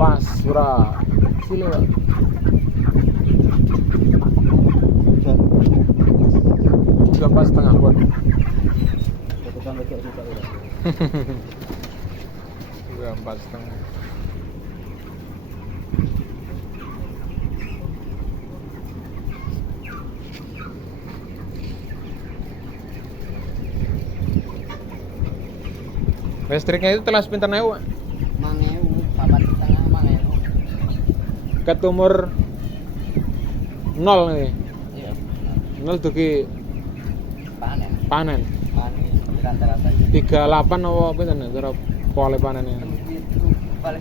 Pas ora. Sile, Pak. Tiga pas setengah buat. Tiga empat setengah. Listriknya itu telah sepinten ewu, Pak? 5.000, 4,5, 5.000. Ket umur 0 nih. Iya. 0 dugi Panen. panen. Panen rata-rata 38 apa pinten cara pole panennya? itu paling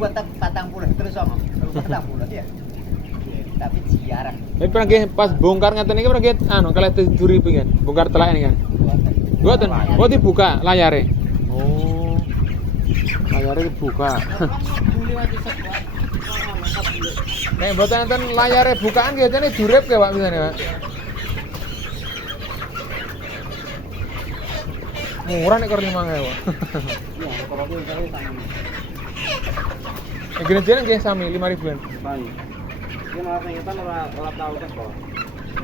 buat 40 terus sama. Terus 40 ya. Tapi jarang. Tapi pernah nggih pas bongkar ngaten iki pernah nggih anu kalih duri pengen bongkar telak ini kan. Mboten. Oh dibuka layare. Oh. Layare dibuka. Nek mboten enten layare bukaan biasane durip ke Pak misane, Pak. Murah nek kor 5.000. Iya, kalau itu saya sama. Gede-gede nggih sami 5.000-an. Baik. Ini malah pengetan ora tahu kan kok.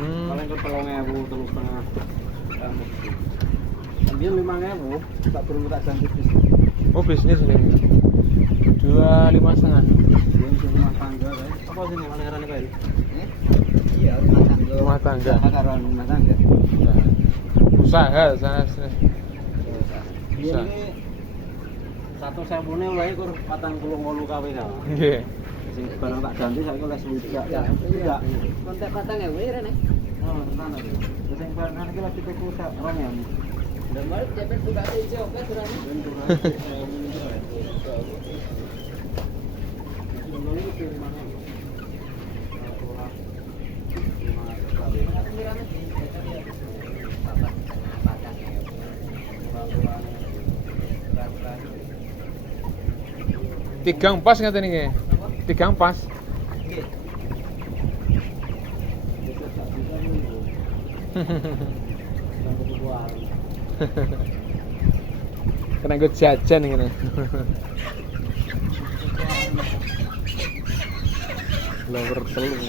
Paling ke 3.000, 3,5. Ambil 5.000, tak perlu tak ganti bisnis. Oh bisnis nih. 25,5. Dia di rumah tangga kan. Apa sih mana ngarane kae? Iya, rumah tangga. Rumah tangga. Karo rumah tangga. Usaha sana. Iya ini 1.000 mulai kur 48 KW ta. Nggih. Sing barang tak ganti saiki oleh 1.000. Enggak. Kontek 4.000 rene. Oh, tenan iki. Sing barang iki lagi tuku 2.000. Dan baru cepet buka aja oke berani. Tigang pas ngaten iki. Tigang pas. Kena gue jajan ngene. Lower telu.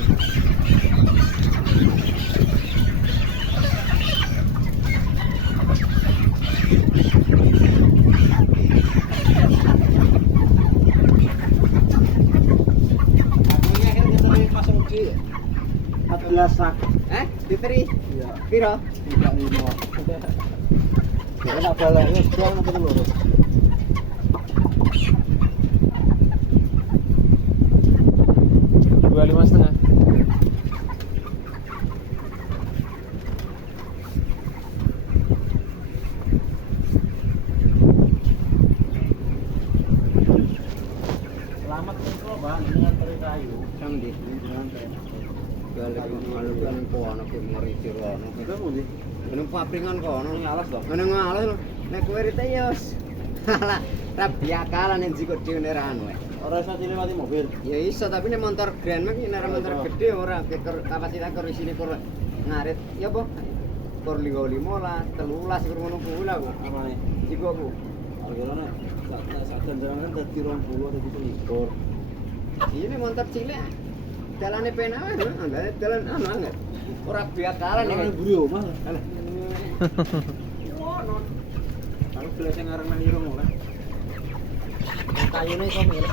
Di 14 sak. Diteri? Iya. Piro? 35. Ya nak balik wis jam apa lurus. Dua 5,5. Selamat untuk bahan dengan teri kayu. Sang di dengan teri. Balik malu kan kono ke meriti rono. Itu pundi? Nang papringan kono nang alas lho. Nang alas lho. Nek kowe rite yos. Halah, rabi akalan yen sikok dhewe nek anu. Ora iso dilewati mobil. Ya iso, tapi nek motor Grand Max nek motor gede ora kapasitas kur isine kur ngarit. Ya apa? Kur 15, 13 kur ngono kuwi lah kok. Amane. Iku aku. Algorane sak jangan dadi 20 dadi 21. Ini motor cilik. Dalane penak wae, anggere dalan anu anget. Ora biakaran iki. Ora buri omah. Alah. Wono. Aku gelas sing arep nang irung ora. Kayune iso milih.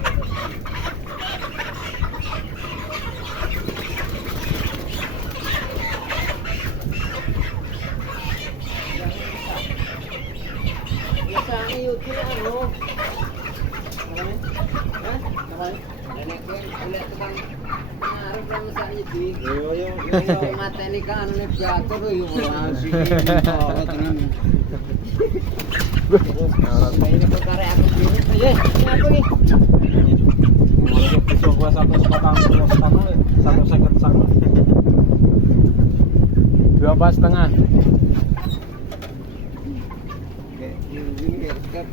Ya sane yuki anu. Hah? Namanya? Nenek kowe oleh tukang arep nang sakniki. Yo mateni kan anune gatur yo masih. Oh, tenan. Ini perkara aku dhewe. Ya, aku iki. Mulai besok gua 140 sama 150 sama. 2,5.